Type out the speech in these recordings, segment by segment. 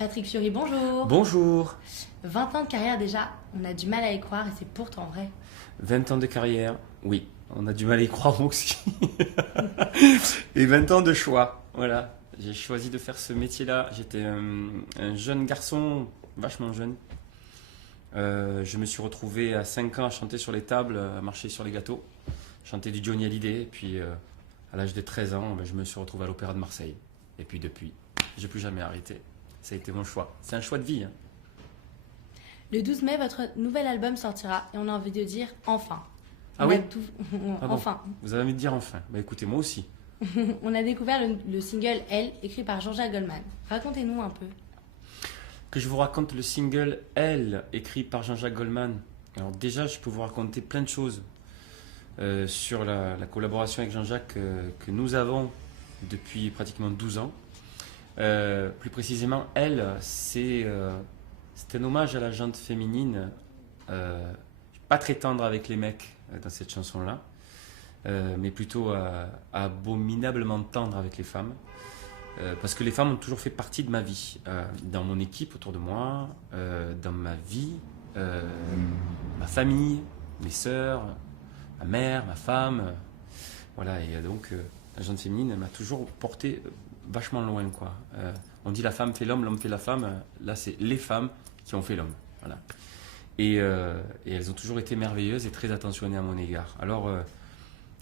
Patrick Fiori, bonjour. Bonjour. 20 ans de carrière déjà, on a du mal à y croire et c'est pourtant vrai. 20 ans de carrière, oui, on a du mal à y croire moi aussi. Et 20 ans de choix, voilà. J'ai choisi de faire ce métier-là. J'étais un jeune garçon, vachement jeune. Je me suis retrouvé à 5 ans à chanter sur les tables, à marcher sur les gâteaux, chanter du Johnny Hallyday. Et puis à l'âge de 13 ans, je me suis retrouvé à l'Opéra de Marseille. Et puis depuis, j'ai plus jamais arrêté. Ça a été mon choix. C'est un choix de vie, hein. Le 12 mai, votre nouvel album sortira et on a envie de dire enfin. Ah On oui a tout... Ah bon, Enfin. vous avez envie de dire enfin. Bah écoutez, moi aussi. On a découvert le single Elle, écrit par Jean-Jacques Goldman. Racontez-nous un peu. Que je vous raconte le single Elle, écrit par Jean-Jacques Goldman. Alors déjà, je peux vous raconter plein de choses sur la collaboration avec Jean-Jacques que nous avons depuis pratiquement 12 ans. Plus précisément, Elle, c'est un hommage à la gente féminine, pas très tendre avec les mecs dans cette chanson-là, mais plutôt abominablement tendre avec les femmes. Parce que les femmes ont toujours fait partie de ma vie, dans mon équipe autour de moi, dans ma vie, ma famille, mes sœurs, ma mère, ma femme. Voilà, et donc la gente féminine m'a toujours porté vachement loin, quoi. On dit la femme fait l'homme fait la femme. Là, c'est les femmes qui ont fait l'homme. Voilà. Et elles ont toujours été merveilleuses et très attentionnées à mon égard. Alors,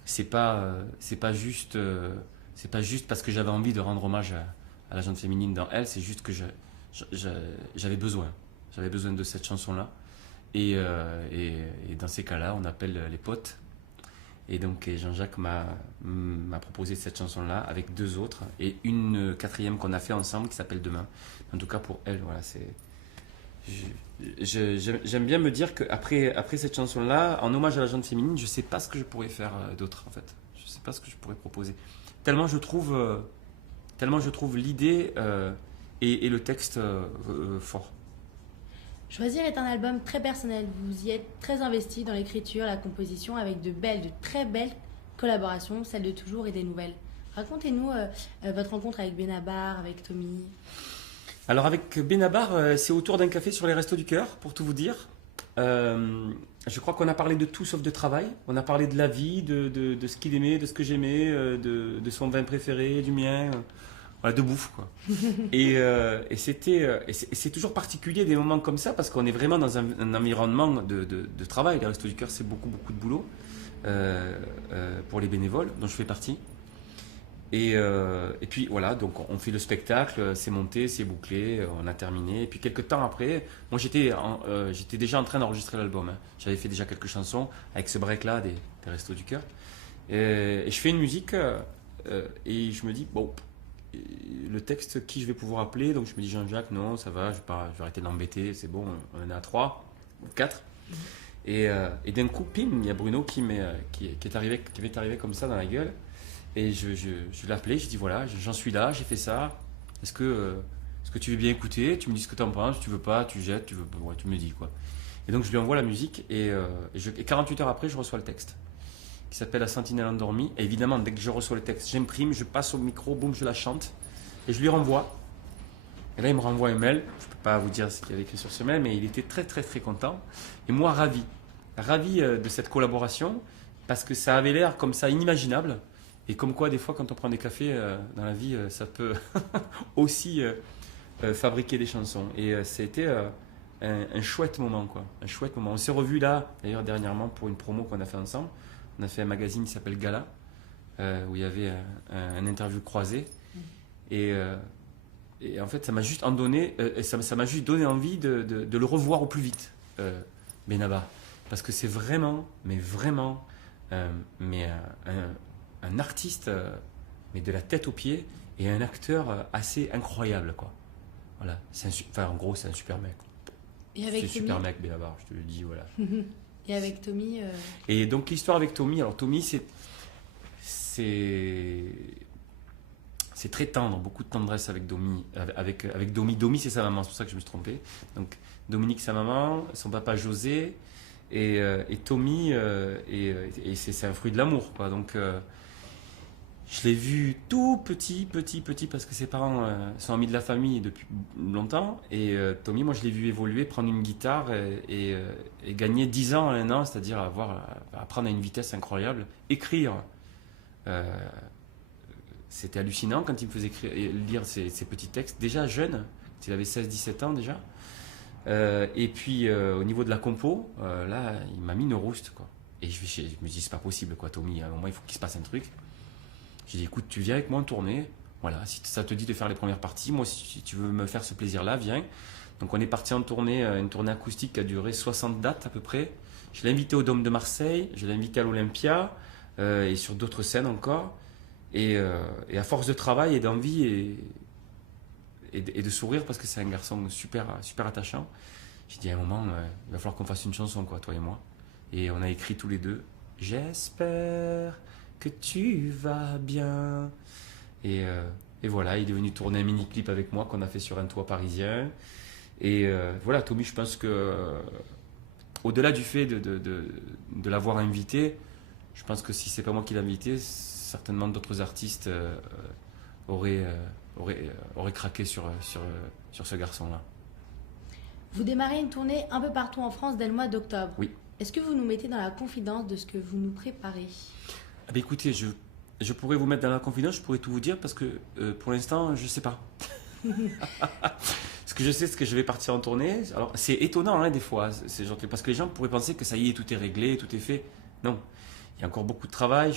c'est pas juste. C'est pas juste parce que j'avais envie de rendre hommage à la gente féminine dans Elle, c'est juste que j'avais besoin. J'avais besoin de cette chanson-là. Et dans ces cas-là, on appelle les potes. Et donc Jean-Jacques m'a proposé cette chanson-là avec deux autres et une quatrième qu'on a fait ensemble qui s'appelle Demain. En tout cas pour Elle, voilà, j'aime bien me dire qu'après cette chanson-là, en hommage à la gente féminine, je ne sais pas ce que je pourrais faire d'autre en fait. Je ne sais pas ce que je pourrais proposer. Tellement je trouve l'idée et le texte fort. Choisir est un album très personnel. Vous y êtes très investi dans l'écriture, la composition, avec de très belles collaborations, celles de toujours et des nouvelles. Racontez-nous votre rencontre avec Benabar, avec Tommy. Alors avec Benabar, c'est autour d'un café sur les Restos du Cœur, pour tout vous dire. Je crois qu'on a parlé de tout sauf de travail. On a parlé de la vie, de ce qu'il aimait, de ce que j'aimais, de son vin préféré, du mien. Voilà, de bouffe, quoi. Et c'est toujours particulier des moments comme ça parce qu'on est vraiment dans un environnement de travail. Les Restos du Cœur, c'est beaucoup de boulot pour les bénévoles dont je fais partie. Et puis voilà, donc on fait le spectacle, c'est monté, c'est bouclé, on a terminé. Et puis quelques temps après, moi j'étais déjà en train d'enregistrer l'album, hein. J'avais fait déjà quelques chansons avec ce break-là des Restos du Cœur. Et je fais une musique et je me dis, bon, le texte, qui je vais pouvoir appeler? Donc je me dis Jean-Jacques, non, ça va, je vais arrêter de l'embêter, c'est bon, on en est à 3 ou 4. Et d'un coup, pim, il y a Bruno qui m'est arrivé comme ça dans la gueule. Et je l'ai appelé, je dis voilà, j'en suis là, j'ai fait ça. Est-ce que tu veux bien écouter? Tu me dis ce que tu en penses, tu veux pas, tu jettes, ouais, tu me dis quoi. Et donc je lui envoie la musique et 48 heures après, je reçois le texte qui s'appelle La Sentinelle endormie. Et évidemment, dès que je reçois le texte, j'imprime, je passe au micro, boum, je la chante et je lui renvoie. Et là, il me renvoie un mail. Je ne peux pas vous dire ce qu'il y avait écrit sur ce mail, mais il était très content. Et moi, ravi de cette collaboration parce que ça avait l'air comme ça inimaginable. Et comme quoi, des fois, quand on prend des cafés dans la vie, ça peut aussi fabriquer des chansons. Et c'était un chouette moment, quoi. Un chouette moment. On s'est revus là, d'ailleurs, dernièrement, pour une promo qu'on a fait ensemble. On a fait un magazine qui s'appelle Gala, où il y avait un interview croisé. Et en fait, ça m'a juste ça m'a juste donné envie de le revoir au plus vite, Benabar. Parce que c'est vraiment, un artiste, mais de la tête aux pieds, et un acteur assez incroyable, quoi. Voilà, en gros, c'est un super mec. Et avec C'est un Tommy super mec, Benabar, je te le dis, voilà. Et avec Tommy Et donc l'histoire avec Tommy, alors Tommy, c'est très tendre, beaucoup de tendresse avec Domi. Avec Domi. Domi, c'est sa maman, c'est pour ça que je me suis trompé. Donc Dominique, sa maman, son papa José, et Tommy, et c'est un fruit de l'amour, quoi. Donc Je l'ai vu tout petit, parce que ses parents sont amis de la famille depuis longtemps. Et Tommy, moi, je l'ai vu évoluer, prendre une guitare et gagner 10 ans en un an, c'est-à-dire apprendre à une vitesse incroyable. Écrire, euh, c'était hallucinant quand il me faisait lire ses petits textes. Déjà jeune, il avait 16-17 ans déjà. Et puis, au niveau de la compo, là, il m'a mis une rouste, quoi. Et je me dis, c'est pas possible, quoi, Tommy. À un moment, il faut qu'il se passe un truc. J'ai dit, écoute, tu viens avec moi en tournée. Voilà, si ça te dit de faire les premières parties, moi, si tu veux me faire ce plaisir-là, viens. Donc, on est parti en tournée, une tournée acoustique qui a duré 60 dates à peu près. Je l'ai invité au Dôme de Marseille, je l'ai invité à l'Olympia et sur d'autres scènes encore. Et à force de travail et d'envie et de sourire, parce que c'est un garçon super, super attachant, j'ai dit à un moment, il va falloir qu'on fasse une chanson, quoi, toi et moi. Et on a écrit tous les deux, j'espère que tu vas bien. Et voilà, il est venu tourner un mini-clip avec moi qu'on a fait sur un toit parisien. Et voilà, Tommy, je pense que au-delà du fait de l'avoir invité, je pense que si c'est pas moi qui l'ai invité, certainement d'autres artistes auraient, auraient craqué sur ce garçon-là. Vous démarrez une tournée un peu partout en France dès le mois d'octobre. Oui. Est-ce que vous nous mettez dans la confidence de ce que vous nous préparez? Ah bah écoutez, je pourrais vous mettre dans la confidence, je pourrais tout vous dire parce que pour l'instant, je ne sais pas. Ce que je sais, c'est que je vais partir en tournée. Alors, c'est étonnant hein, des fois, parce que les gens pourraient penser que ça y est, tout est réglé, tout est fait. Non, il y a encore beaucoup de travail.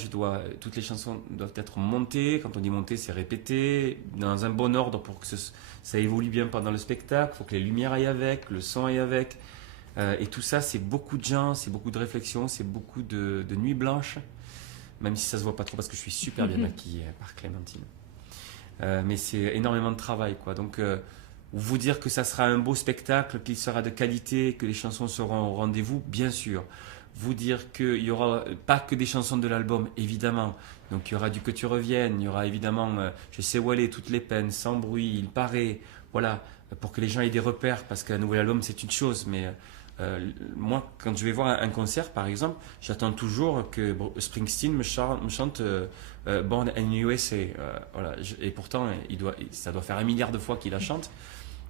Toutes les chansons doivent être montées. Quand on dit monter, c'est répéter dans un bon ordre pour que ça évolue bien pendant le spectacle. Il faut que les lumières aillent avec, le son aille avec. Et tout ça, c'est beaucoup de gens, c'est beaucoup de réflexions, c'est beaucoup de nuits blanches. Même si ça se voit pas trop parce que je suis super bien maquillée par Clémentine. Mais c'est énormément de travail, quoi. Donc, vous dire que ça sera un beau spectacle, qu'il sera de qualité, que les chansons seront au rendez-vous, bien sûr. Vous dire qu'il n'y aura pas que des chansons de l'album, évidemment. Donc, il y aura du Que tu reviennes, il y aura évidemment Je sais où aller, Toutes les peines, Sans bruit, Il paraît. Voilà, pour que les gens aient des repères, parce qu'un nouvel album, c'est une chose, mais moi, quand je vais voir un concert, par exemple, j'attends toujours que Springsteen me chante Born in USA. Voilà. Et pourtant, ça doit faire 1 milliard de fois qu'il la chante.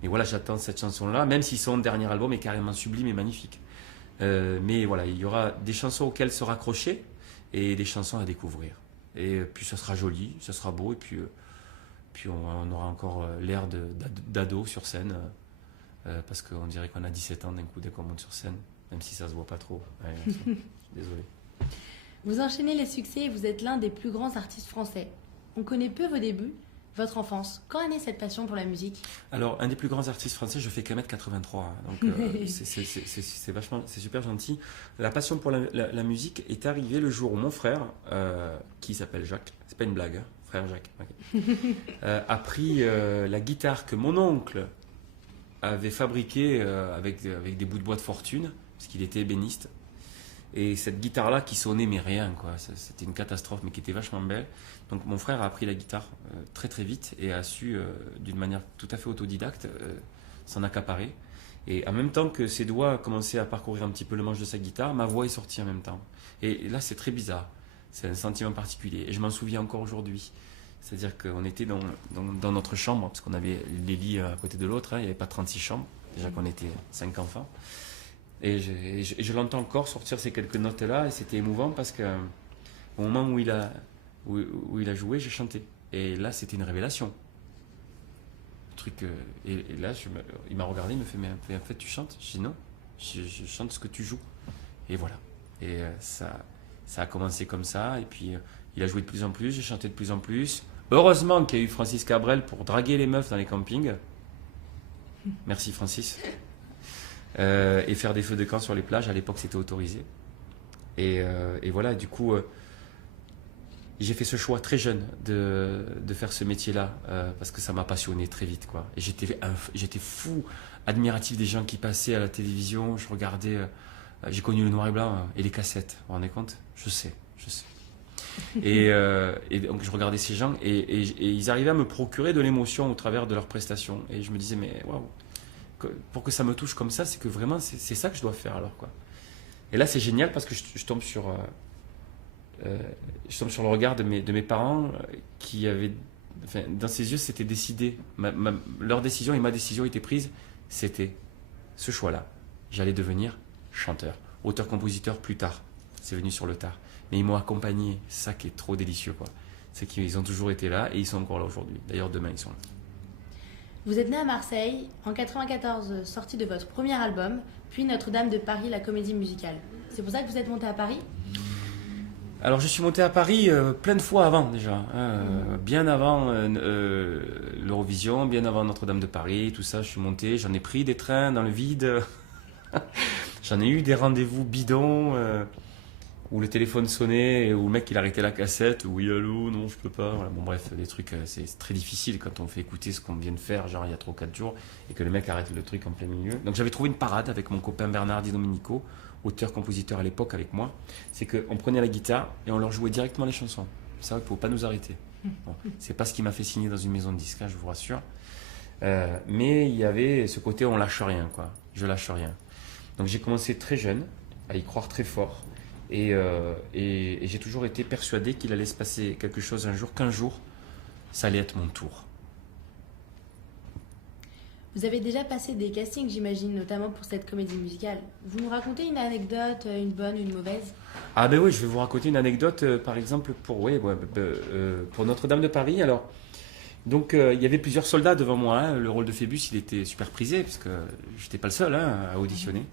Et voilà, j'attends cette chanson-là, même si son dernier album est carrément sublime et magnifique. Mais voilà, il y aura des chansons auxquelles se raccrocher et des chansons à découvrir. Et puis, ça sera joli, ça sera beau, et puis on aura encore l'air d'ado sur scène. Parce qu'on dirait qu'on a 17 ans d'un coup dès qu'on monte sur scène, même si ça se voit pas trop. Ouais, je suis désolé. Vous enchaînez les succès et vous êtes l'un des plus grands artistes français. On connaît peu vos débuts, votre enfance. Quand est née cette passion pour la musique? Alors, un des plus grands artistes français, je fais qu'1m83, donc c'est vachement, c'est super gentil. La passion pour la musique est arrivée le jour où mon frère, qui s'appelle Jacques, c'est pas une blague, hein, frère Jacques, okay, a pris la guitare que mon oncle avait fabriqué avec des bouts de bois de fortune, parce qu'il était ébéniste. Et cette guitare-là qui sonnait mais rien, quoi. C'était une catastrophe, mais qui était vachement belle. Donc mon frère a appris la guitare très très vite et a su, d'une manière tout à fait autodidacte, s'en accaparer. Et en même temps que ses doigts commençaient à parcourir un petit peu le manche de sa guitare, ma voix est sortie en même temps. Et là, c'est très bizarre. C'est un sentiment particulier. Et je m'en souviens encore aujourd'hui. C'est-à-dire qu'on était dans notre chambre, parce qu'on avait les lits à côté de l'autre, hein, il n'y avait pas 36 chambres, déjà qu'on était 5 enfants. Et je l'entends encore sortir ces quelques notes-là, et c'était émouvant parce qu'au moment où il a joué, j'ai chanté. Et là, c'était une révélation. Et là, il m'a regardé, il me fait, mais en fait, tu chantes? Je dis non, je chante ce que tu joues. Et voilà. Et ça a commencé comme ça, et puis il a joué de plus en plus, j'ai chanté de plus en plus. Heureusement qu'il y a eu Francis Cabrel pour draguer les meufs dans les campings. Merci Francis. Et faire des feux de camp sur les plages, à l'époque c'était autorisé. Et voilà, du coup, j'ai fait ce choix très jeune de faire ce métier-là, parce que ça m'a passionné très vite, quoi. Et j'étais fou, admiratif des gens qui passaient à la télévision. Je regardais, j'ai connu le noir et blanc et les cassettes, vous vous rendez compte? Je sais. Et donc je regardais ces gens et ils arrivaient à me procurer de l'émotion au travers de leurs prestations. Et je me disais, mais waouh, pour que ça me touche comme ça, c'est que vraiment c'est ça que je dois faire alors, quoi. Et là c'est génial parce que je tombe sur je tombe sur le regard de mes parents qui avaient, enfin, dans ses yeux, c'était décidé. Leur décision et ma décision étaient prises. C'était ce choix-là. J'allais devenir chanteur, auteur-compositeur plus tard. C'est venu sur le tard. Mais ils m'ont accompagné. C'est ça qui est trop délicieux, quoi. C'est qu'ils ont toujours été là et ils sont encore là aujourd'hui. D'ailleurs, demain, ils sont là. Vous êtes né à Marseille, en 94, sortie de votre premier album, puis Notre-Dame de Paris, la comédie musicale. C'est pour ça que vous êtes monté à Paris? Alors, je suis monté à Paris plein de fois avant déjà. Bien avant l'Eurovision, bien avant Notre-Dame de Paris, tout ça, je suis monté. J'en ai pris des trains dans le vide. J'en ai eu des rendez-vous bidons où le téléphone sonnait et où le mec il arrêtait la cassette. Oui, allô, non, je peux pas. Voilà. Bon, bref, des trucs, c'est très difficile quand on fait écouter ce qu'on vient de faire, genre il y a 3 ou 4 jours, et que le mec arrête le truc en plein milieu. Donc, j'avais trouvé une parade avec mon copain Bernard Di Domenico, auteur-compositeur à l'époque avec moi. C'est qu'on prenait la guitare et on leur jouait directement les chansons. C'est vrai qu'il ne faut pas nous arrêter. Bon, c'est pas ce qui m'a fait signer dans une maison de disques, hein, je vous rassure. Mais il y avait ce côté on lâche rien, quoi. Je lâche rien. Donc j'ai commencé très jeune à y croire très fort et j'ai toujours été persuadé qu'il allait se passer quelque chose un jour, qu'un jour ça allait être mon tour. Vous avez déjà passé des castings, j'imagine, notamment pour cette comédie musicale. Vous nous racontez une anecdote, une bonne, une mauvaise? Ah ben oui, je vais vous raconter une anecdote par exemple pour Notre-Dame de Paris. Alors donc il y avait plusieurs soldats devant moi, hein. Le rôle de Phébus il était super prisé puisque j'étais pas le seul, hein, à auditionner.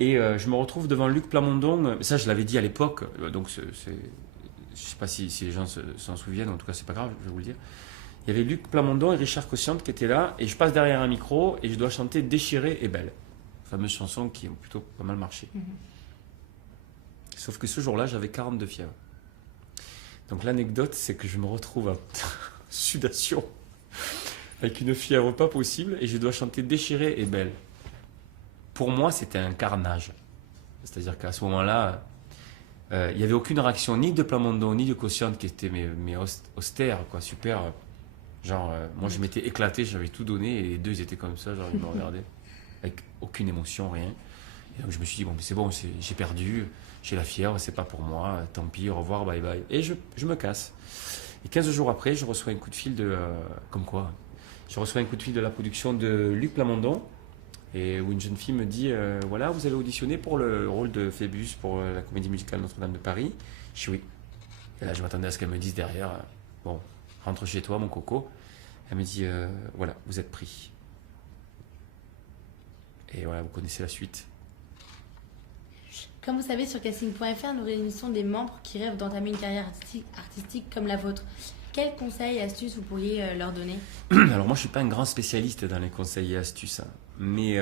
Et je me retrouve devant Luc Plamondon. Ça je l'avais dit à l'époque, donc je sais pas si les gens s'en souviennent, en tout cas c'est pas grave, je vais vous le dire. Il y avait Luc Plamondon et Richard Cossiante qui étaient là et je passe derrière un micro et je dois chanter Déchirée et belle, fameuse chanson qui a plutôt pas mal marché. Sauf que ce jour-là j'avais 42 fièvre. Donc l'anecdote c'est que je me retrouve à sudation, avec une fièvre pas possible, et je dois chanter Déchirée et belle. Pour moi, c'était un carnage. C'est-à-dire qu'à ce moment-là, il n'y avait aucune réaction, ni de Plamondon, ni de Cossiante, qui était mais austère, quoi, super. Genre, moi, je m'étais éclaté, j'avais tout donné, et les deux, ils étaient comme ça, genre, ils me regardaient, avec aucune émotion, rien. Et donc, je me suis dit, bon, mais c'est bon, j'ai perdu, j'ai la fièvre, c'est pas pour moi, tant pis, au revoir, bye bye. Et je me casse. Et 15 jours après, je reçois un coup de fil comme quoi, je reçois un coup de fil de la production de Luc Plamondon, et où une jeune fille me dit voilà, vous allez auditionner pour le rôle de Phébus pour la comédie musicale Notre-Dame de Paris. Je dis oui. Et là, je m'attendais à ce qu'elle me dise derrière bon, rentre chez toi, mon coco. Elle me dit voilà, vous êtes pris. Et voilà, vous connaissez la suite. Comme vous savez, sur casting.fr, nous réunissons des membres qui rêvent d'entamer une carrière artistique comme la vôtre. Quels conseils et astuces vous pourriez leur donner? Alors moi, je ne suis pas un grand spécialiste dans les conseils et astuces, hein. Mais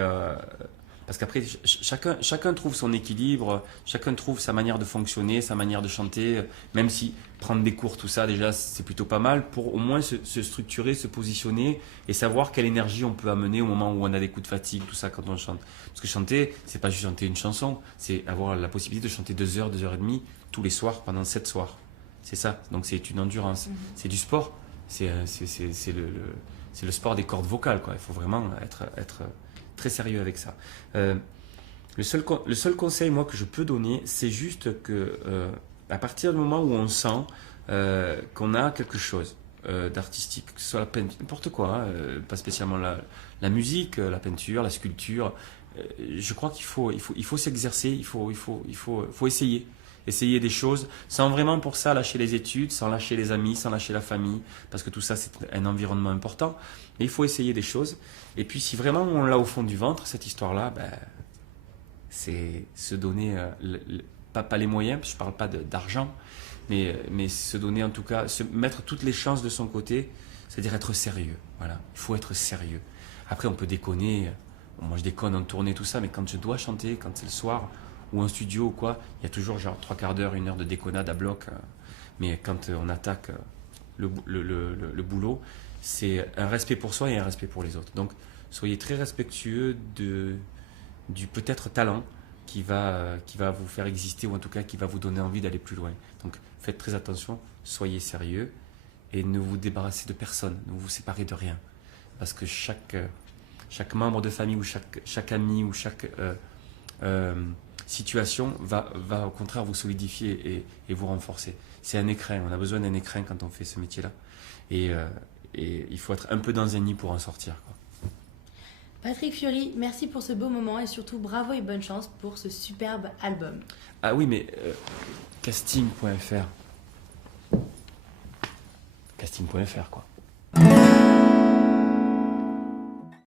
parce qu'après, chacun trouve son équilibre, chacun trouve sa manière de fonctionner, sa manière de chanter, même si prendre des cours, tout ça, déjà, c'est plutôt pas mal pour au moins se structurer, se positionner et savoir quelle énergie on peut amener au moment où on a des coups de fatigue, tout ça, quand on chante. Parce que chanter, c'est pas juste chanter une chanson, c'est avoir la possibilité de chanter 2 heures, 2 heures et demie tous les soirs pendant 7 soirs. C'est ça, donc c'est une endurance, c'est du sport, c'est le sport des cordes vocales, quoi. Il faut vraiment être très sérieux avec ça. Le seul conseil, moi, que je peux donner, c'est juste que à partir du moment où on sent qu'on a quelque chose d'artistique, que ce soit la peinture, n'importe quoi, hein, pas spécialement la musique, la peinture, la sculpture, je crois qu'il faut s'exercer, il faut essayer. Essayer des choses sans vraiment pour ça lâcher les études, sans lâcher les amis, sans lâcher la famille, parce que tout ça c'est un environnement important. Mais il faut essayer des choses. Et puis si vraiment on l'a au fond du ventre, cette histoire-là, ben, c'est se donner, pas les moyens, parce que je ne parle pas d'argent, mais se donner en tout cas, se mettre toutes les chances de son côté, c'est-à-dire être sérieux. Voilà, il faut être sérieux. Après on peut déconner, moi je déconne en tournée, tout ça, mais quand je dois chanter, quand c'est le soir, ou un studio ou quoi, il y a toujours genre 3/4 d'heure, 1 heure de déconnade à bloc. Mais quand on attaque le boulot, c'est un respect pour soi et un respect pour les autres. Donc soyez très respectueux du peut-être talent qui va vous faire exister, ou en tout cas qui va vous donner envie d'aller plus loin. Donc faites très attention, soyez sérieux et ne vous débarrassez de personne, ne vous séparez de rien. Parce que chaque membre de famille ou chaque ami ou chaque situation va au contraire vous solidifier et vous renforcer. C'est un écrin, on a besoin d'un écrin quand on fait ce métier-là. Et il faut être un peu dans un nid pour en sortir, quoi. Patrick Fiori, merci pour ce beau moment et surtout bravo et bonne chance pour ce superbe album. Ah oui, mais casting.fr. Casting.fr, quoi.